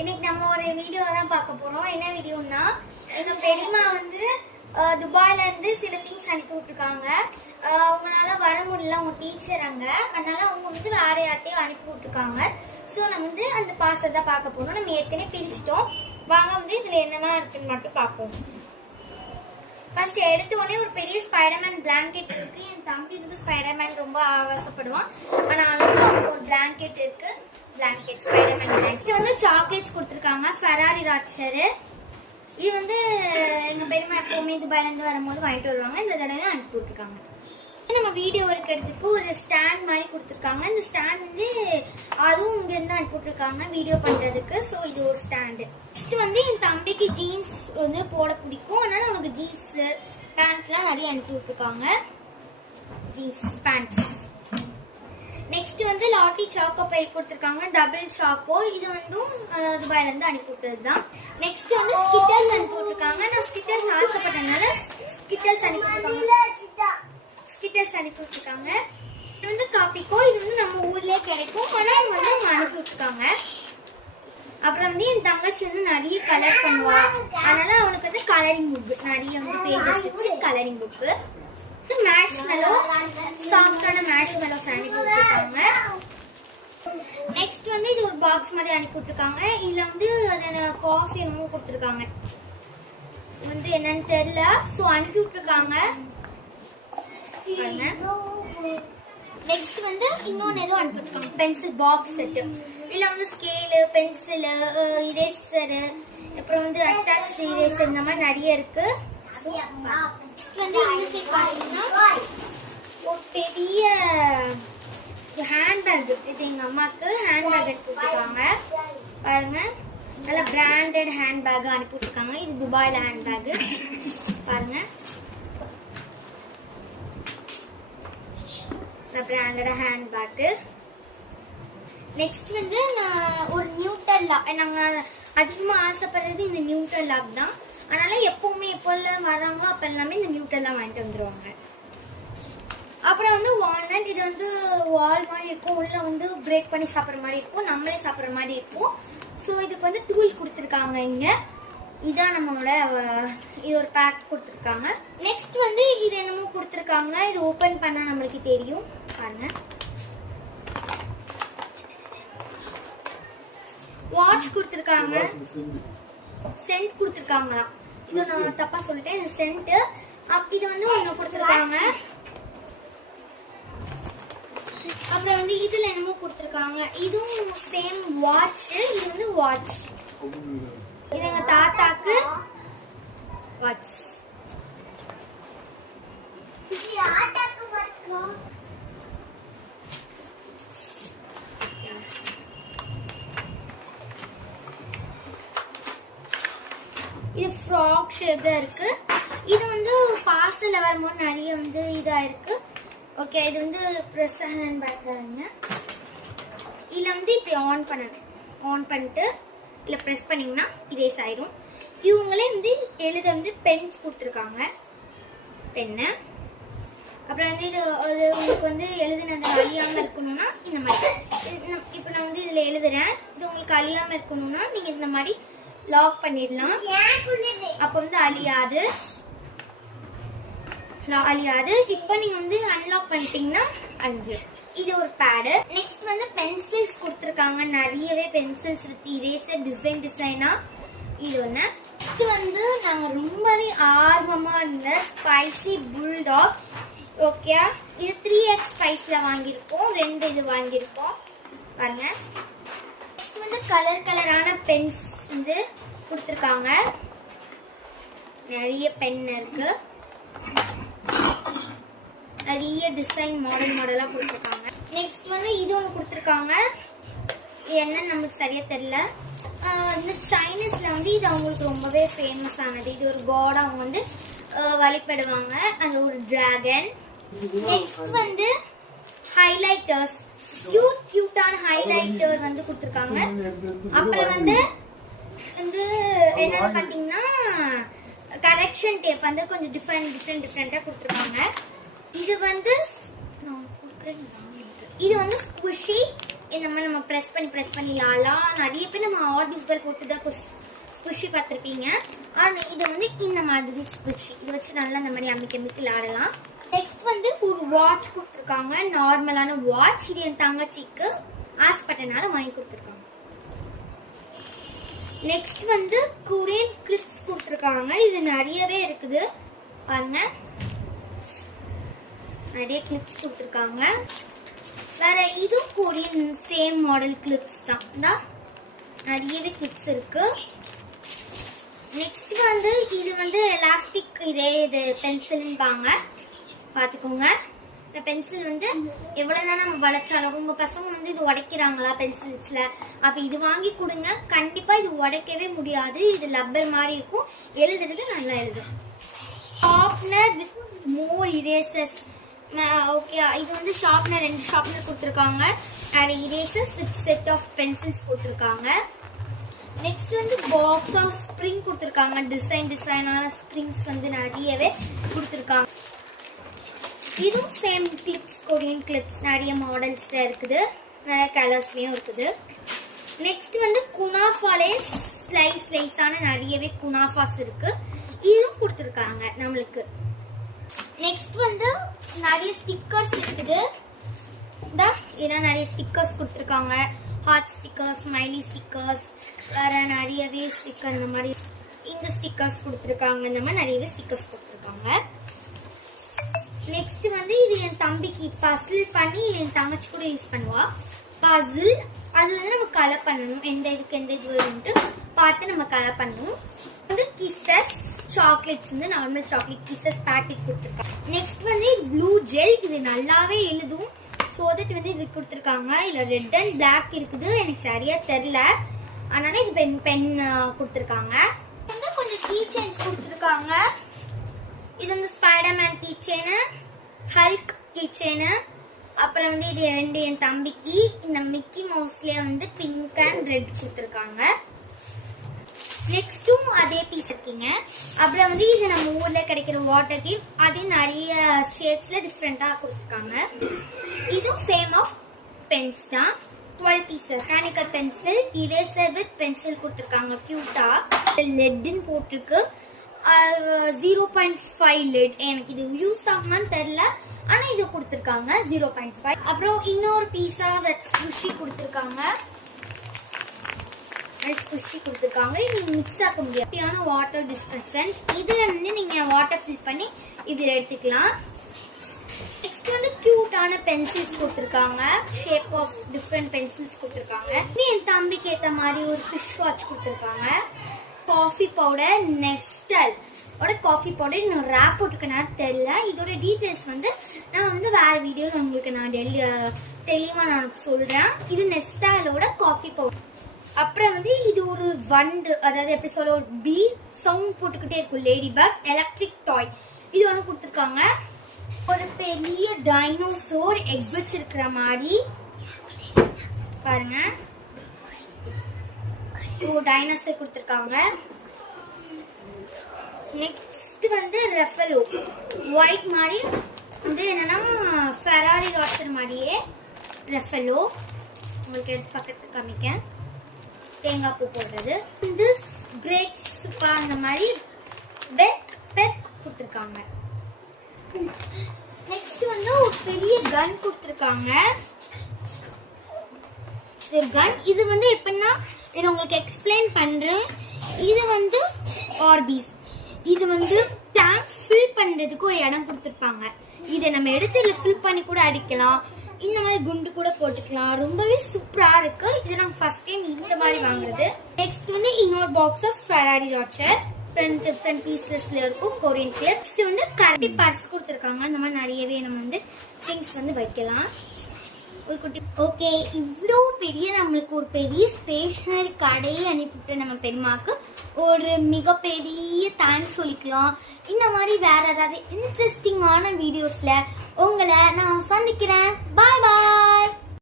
இன்னைக்கு நம்ம ஒரு வீடியோ தான் பார்க்க போறோம். என்ன வீடியோனா, எங்க பெரியம்மா வந்து துபாயில இருந்து சில திங்ஸ் அனுப்பி விட்டுருக்காங்க. அவங்களால வர முடியல, அவங்க டீச்சர் அங்க, அதனால அவங்க வந்து வேற யார்ட்டையும் அனுப்பி விட்டுருக்காங்க. ஸோ நம்ம வந்து அந்த பார்சல் தான் பார்க்க போறோம். நம்ம ஏற்கனவே பிரிச்சிட்டோம். வாங்க வந்து இதுல என்னென்ன இருக்குன்னு மட்டும் பார்ப்போம். ஃபர்ஸ்ட் எடுத்த உடனே ஒரு பெரிய ஸ்பைடர்மேன் பிளாங்கெட் இருக்கு. என் தம்பி வந்து ஸ்பைடர்மேன் ரொம்ப ஆசைப்படுவான், அதனால வந்து அவனுக்கு ஒரு பிளாங்கெட் இருக்கு. பிளாங்கெட் ஸ்பைடர்மேன் பிளாங்கெட் வந்து சாக்லேட்ஸ் கொடுத்துருக்காங்க. ஃபெராரி ராட்சரு. இது வந்து எங்க பெரியம்மா எப்பவுமே துபாயில இருந்து வரும்போது வாங்கிட்டு வருவாங்க. இந்த தடவை அனுப்பி விட்டுருக்காங்க. நம்ம வீடியோ எடுக்கிறதுக்கு ஒரு ஸ்டாண்ட் மாதிரி கொடுத்துருக்காங்க. இந்த ஸ்டாண்ட் வந்து அதுவும் இங்க இருந்து அனுப்பி விட்டுருக்காங்க வீடியோ பண்றதுக்கு. ஸோ இது ஒரு ஸ்டாண்டு. நெக்ஸ்ட் வந்து என் தம்பிக்கு ஜீன்ஸ் வந்து போட பிடிக்கும், அதனால அவனுக்கு ஜீன்ஸ் பேண்ட்லாம் நிறைய அனுப்பி விட்டுருக்காங்க. Jeans pants. நெக்ஸ்ட் வந்து லாட்டி சாக்கோ பை கொடுத்துருக்காங்க, டபுள் சாக்கோ. இது வந்து துபாயில இருந்து அனுப்பி விட்டது தான். நெக்ஸ்ட் வந்து ஸ்கிட்டல்ஸ் அனுப்பி விட்டுருக்காங்க. நான் ஸ்கிட்டல்ஸ் ஆசைப்பட்டனால ஸ்கிட்டல்ஸ் அனுப்பி விட்டுருக்காங்க. இது வந்து காப்பிக்கோ. இது வந்து நம்ம ஊர்லயே கிடைக்கும், ஆனா இவங்க வந்து அனுப்பி விட்டுருக்காங்க. அப்புறம் வந்து என் தங்கச்சி வந்து நிறைய கலர் பண்ணுவா, அதனால அவனுக்கு வந்து கலரிங் புக், நிறைய வந்து பேஜஸ் வச்சு கலரிங் புக்கு. மேஷ்மெலோ, சாஃப்டான மேஷ்மெலோஸ் அனுப்பி விட்டுருக்காங்க. நெக்ஸ்ட் வந்து இது ஒரு பாக்ஸ் மாதிரி அனுப்பி விட்டுருக்காங்க. இதுல வந்து காஃபி என்னமோ கொடுத்துருக்காங்க, வந்து என்னன்னு தெரியல. ஸோ அனுப்பி விட்டுருக்காங்க. நெக்ஸ்ட் வந்து இன்னொன்னு ஏதோ அனுப்பி விட்டுருக்காங்க, பென்சில் பாக்ஸ் செட்டு. இதுல வந்து ஸ்கேலு, பென்சிலு, இரேசரு, அப்புறம் வந்து அட்டாச் இரேசர், இந்த மாதிரி நிறைய இருக்கு. நெக்ஸ்ட் வந்து இந்த சைடு பாத்தீங்கன்னா ஒரு பெரிய ஹேண்ட்பேக். இது எங்க அம்மாக்கு ஹேண்ட்பேக் எடுத்து கொடுத்துருக்காங்க. பாருங்க, நல்ல பிராண்டட் ஹேண்ட்பேக் அனுப்பி விட்டுருக்காங்க. இது துபாயில ஹேண்ட்பேக். பாருங்க, பிராண்டட் ஹேண்ட்பேக். நெக்ஸ்ட் வந்து நான் ஒரு நியூட்டல்லா, நாங்க அதிகமா ஆசைப்படுறது இந்த நியூட்டல்லாக் தான். அதனால எப்பவுமே எப்பெல்லாம் வர்றாங்களோ அப்ப எல்லாமே இந்த நியூட்டல்லாம் வாங்கிட்டு வந்துருவாங்க. அப்புறம் வந்து வால்நட். இது வந்து வால் மாதிரி இருக்கும், உள்ள வந்து பிரேக் பண்ணி சாப்பிட்ற மாதிரி இருக்கும், நம்மளே சாப்பிட்ற மாதிரி இருக்கும். ஸோ இதுக்கு வந்து டூல் கொடுத்துருக்காங்க இங்க. இதான் நம்மளோட இது ஒரு பேக் கொடுத்துருக்காங்க. நெக்ஸ்ட் வந்து இது என்னமோ கொடுத்துருக்காங்க. இது ஓபன் பண்ணா நம்மளுக்கு தெரியும். பாருங்க, வாட்ச் கொடுத்துருக்காங்க, சென்ட் கொடுத்துருக்காங்களா. இது நான் தப்பா சொல்லிட்டேன், இது சென்ட். இது வந்து ஒண்ணு கொடுத்துருக்காங்க. அப்புறம் வந்து இதுல என்னமோ கொடுத்துருக்காங்க, இதுவும் சேம் வாட்ச். இது வந்து வாட்ச், இது எங்க தாத்தாக்கு வாட்ச். இது ஃப்ராக் ஷேப்ல இருக்கு. இது வந்து பார்சல்ல வரும்போது நிறைய வந்து இதா இருக்கு. ஓகே, இது வந்து பிரஸ் ஹேண்ட் பேக் தாங்க. இதுல வந்து இப்படி ஆன் பண்ணணும். ஆன் பண்ணிட்டு இல்ல பிரஸ் பண்ணீங்கன்னா இரேஸ் ஆயிடும். இவங்களே வந்து எழுத வந்து பென்ஸ் கொடுத்துருக்காங்க, பென்னு. அப்புறம் வந்து இது உங்களுக்கு வந்து எழுதுனது அழியாம இருக்கணும்னா இந்த மாதிரி. இப்போ நான் வந்து இதுல எழுதுறேன், இது உங்களுக்கு அழியாம இருக்கணும்னா நீங்க இந்த மாதிரி லாக் பண்ணிடலாம். அப்ப வந்து அழியாது. இப்போ நீங்க வந்து அன்லாக் பண்ணிட்டீங்கன்னா அழிஞ்சிடும். இது ஒரு பேடு. நெக்ஸ்ட் வந்து பென்சில்ஸ் கொடுத்துருக்காங்க, நிறையவே பென்சில்ஸ் வித் இரேசர், டிசைனா. இது ஒண்ணு. நெக்ஸ்ட் வந்து நாங்க ரொம்பவே ஆர்வமா இருந்த ஸ்பைசி புல்டாக். ஓகே, இது 3x ஸ்பைஸ்ல வாங்கியிருக்கோம், 2 இது வாங்கியிருக்கோம். பாருங்க. நெக்ஸ்ட் வந்து கலரான பென்ஸ் வந்து கொடுத்துருக்காங்க. நிறைய பென் இருக்கு, நிறைய டிசைன் மாடலா கொடுத்துருக்காங்க. நெக்ஸ்ட் வந்து இது ஒன்று கொடுத்துருக்காங்க, என்னன்னு நமக்கு சரியா தெரியல. இந்த சைனீஸ்ல வந்து இது அவங்களுக்கு ரொம்பவே ஃபேமஸ் ஆனது. இது ஒரு காட், அவங்க வந்து வழிபடுவாங்க, அந்த ஒரு டிராகன். நெக்ஸ்ட் வந்து ஹைலைட்டர்ஸ், கியூட்டான ஹைலைட்டர் வந்து கொடுத்துருக்காங்க. அப்புறம் வந்து என்னன்னு பாத்தீங்கன்னா கரெக்ஷன் டேப் வந்து கொஞ்சம் டிஃப்ரெண்டா கொடுத்துருக்காங்க. இது வந்து ஸ்குஷி. இந்த மாதிரி நம்ம ப்ரெஸ் பண்ணி விளாடலாம். நிறைய பேர் நம்ம ஆர்பிஸ் பால் போட்டு தான் ஸ்குஷி பார்த்துருப்பீங்க. ஆனால் இது வந்து இந்த மாதிரி ஸ்குஷி இதை வச்சு நல்லா இந்த மாதிரி அமைக்க விளாடலாம். நெக்ஸ்ட் வந்து ஒரு வாட்ச் கொடுத்துருக்காங்க, நார்மலான வாட்ச். இது என் தங்கச்சிக்கு ஆசைப்பட்டனால வாங்கி கொடுத்துருக்காங்க. நெக்ஸ்ட் வந்து கொரியன் கிளிப்ஸ் கொடுத்துருக்காங்க. இது நிறையவே இருக்குது பாருங்க, நிறைய கிளிப்ஸ் கொடுத்துருக்காங்க. வேற இது கொரியன் சேம் மாடல் கிளிப்ஸ் தான், நிறையவே கிளிப்ஸ் இருக்கு. நெக்ஸ்ட் வந்து இது வந்து எலாஸ்டிக் இது பென்சில்பாங்க, பார்த்துக்கோங்க. இந்த பென்சில் வந்து எவ்வளோதான் நம்ம வளைச்சாலும் உங்கள் பசங்க வந்து இது உடைக்கிறாங்களா பென்சில்ஸில், அப்போ இது வாங்கி கொடுங்க. கண்டிப்பாக இது உடைக்கவே முடியாது. இது லப்பர் மாதிரி இருக்கும், எழுதுறது நல்லா எழுதும். Sharpener with more erasers. Okay, இது வந்து ஷார்ப்னர் 2 ஷார்ப்னர் கொடுத்துருக்காங்க. And erasers with set of pencils கொடுத்துருக்காங்க. நெக்ஸ்ட் வந்து பாக்ஸ் ஆஃப் ஸ்ப்ரிங் கொடுத்துருக்காங்க. டிசைனான ஸ்ப்ரிங்ஸ் வந்து நிறையவே கொடுத்துருக்காங்க. இதுவும் சேம் கிளிப்ஸ், கொரியன் கிளிப்ஸ் நிறைய மாடல்ஸ்ல இருக்குது, நிறைய கலர்ஸ்லயும் இருக்குது. நெக்ஸ்ட் வந்து குனாஃபாலே ஸ்லைஸான நிறையவே குனாஃபாஸ் இருக்கு, இதுவும் கொடுத்துருக்காங்க நம்மளுக்கு. நெக்ஸ்ட் வந்து நிறைய ஸ்டிக்கர்ஸ் இருக்குது. இதெல்லாம் நிறைய ஸ்டிக்கர்ஸ் கொடுத்துருக்காங்க. ஹார்ட் ஸ்டிக்கர்ஸ், ஸ்மைலி ஸ்டிக்கர்ஸ், வேற நிறையவே ஸ்டிக்கர் இந்த மாதிரி இந்த ஸ்டிக்கர்ஸ் கொடுத்துருக்காங்க. இந்த மாதிரி நிறையவே ஸ்டிக்கர்ஸ் கொடுத்துருக்காங்க. நெக்ஸ்ட் வந்து இது என் தம்பிக்கு பசில் பண்ணி என் தங்கச்சி கூட யூஸ் பண்ணுவா. பசில் அது வந்து நம்ம கலர் பண்ணணும், எந்த இது வரும்ட்டு பார்த்து நம்ம கலர் பண்ணணும். வந்து கிசஸ் சாக்லேட்ஸ் வந்து நார்மல் சாக்லேட் கிசஸ் பேக்கெட் கொடுத்துருக்காங்க. நெக்ஸ்ட் வந்து இது ப்ளூ ஜெல், இது நல்லாவே எழுதும். ஸோ தட் வந்து இது கொடுத்துருக்காங்க. இதில் ரெட் அண்ட் பிளாக் இருக்குது, எனக்கு சரியா தெரில, அதனால இது பென் கொடுத்துருக்காங்க. வந்து கொஞ்சம் கீ செயின்ஸ் கொடுத்துருக்காங்க. இது வந்து Spiderman key chain, Hulk key chain. அப்புறம் வந்து இது 2 என் தம்பிக்கு இந்த மிக்கி மவுஸ்லேயே வந்து பிங்க் அண்ட் ரெட் கொடுத்துருக்காங்க. நெக்ஸ்ட்டும் அதே பீஸ் இருக்கீங்க. அப்புறம் வந்து இது நம்ம ஊரில் கிடைக்கிற வாட்டர் கேம், அது நிறைய ஷேப்ஸில் டிஃப்ரெண்ட்டாக கொடுத்துருக்காங்க. இதுவும் சேம் ஆஃப் பென்ஸ் தான், 12 pieces. Mechanical pencil, eraser with pencil கொடுத்துருக்காங்க கியூட்டா. லெட்டுன்னு போட்டிருக்கு, 0.5 லெட். எனக்கு இது யூஸ் ஆகுமான்னு தெரில, ஆனால் இது கொடுத்துருக்காங்க 0.5. அப்புறம் இன்னொரு பீஸா வித் ஸ்குஷி கொடுத்துருக்காங்க. ஸ்குஷி கொடுத்துருக்காங்க. இது மிக்ஸ் ஆக்க முடியாது, வாட்டர் டிஸ்பென்சன்ஸ். இதில் வந்து நீங்கள் வாட்டர் ஃபில் பண்ணி இதில் எடுத்துக்கலாம். நெக்ஸ்ட் வந்து கியூட்டான பென்சில்ஸ் கொடுத்துருக்காங்க, ஷேப் ஆஃப் டிஃப்ரெண்ட் பென்சில்ஸ் கொடுத்துருக்காங்க. இது என் தம்பிக்கு ஏற்ற மாதிரி ஒரு ஃபிஷ் வாட்ச் கொடுத்துருக்காங்க. Coffee powder, Nestlé coffee powder இன்னும் ரேப் போட்டுக்கனால தெரியல. இதோட டீட்டெயில்ஸ் வந்து நான் வந்து வேற வீடியோவில் உங்களுக்கு நான் தெளிவாக நான் சொல்கிறேன். இது நெஸ்டாலோட காஃபி பவுடர். அப்புறம் வந்து இது ஒரு வண்டு, அதாவது எப்படி சொல்ல, ஒரு பீ சவுண்ட் போட்டுக்கிட்டே இருக்கும், லேடி பேக் எலக்ட்ரிக் டாய். இது ஒன்று கொடுத்துருக்காங்க. ஒரு பெரிய டைனோசோர் எக் வச்சிருக்கிற மாதிரி பாருங்க, டைனோசர் கொடுத்துருக்காங்க. நெக்ஸ்ட் வந்து ரெஃபலோ ஒயிட் மாதிரி வந்து என்னன்னா ஃபெராரி ராட்சர் மாதிரியே ரெஃபலோ. உங்களுக்கு எடுத்து பக்கத்துக்கு காமிக்க, தேங்காய் பூ போடுறது. இது பிரேக்ஸ் அந்த மாதிரி பெக் கொடுத்துருக்காங்க. நெக்ஸ்ட் வந்து ஒரு பெரிய கன் கொடுத்துருக்காங்க. கன் இது வந்து எப்படின்னா நான் உங்களுக்கு எக்ஸ்பிளைன் பண்றேன். இது வந்து ஆர்பிஸ், இது வந்து டேங்க் ஃபில் பண்றதுக்கு ஒரு இடம் கொடுத்துருப்பாங்க. இதை நம்ம எடுத்து இதில் ஃபில் பண்ணி கூட அடிக்கலாம், இந்த மாதிரி குண்டு கூட போட்டுக்கலாம். ரொம்பவே சூப்பரா இருக்கு. இது நம்ம ஃபர்ஸ்ட் டைம் இந்த மாதிரி வாங்குறது. நெக்ஸ்ட் வந்து இன்னொரு பாக்ஸ் ஆஃப் ஃபெராரி ராட்சர், டிஃப்ரெண்ட் பீசஸ்ல இருக்கும், கொரியன் கிளிப். நெக்ஸ்ட் வந்து கரடி பர்ஸ் கொடுத்துருக்காங்க. இந்த மாதிரி நிறையவே நம்ம வந்து திங்ஸ் வந்து வைக்கலாம். ஒரு குட்டி ஓகே, இவ்வளோ பெரிய நம்மளுக்கு ஒரு பெரிய ஸ்டேஷனரி கடையை அனுப்பிவிட்டு நம்ம பெருமாக்கு ஒரு மிகப்பெரிய தேங்க்ஸ் சொல்லிக்கலாம். இந்த மாதிரி வேற ஏதாவது இன்ட்ரெஸ்டிங்கான வீடியோஸ்ல உங்களை நான் சந்திக்கிறேன். பாய் பாய்.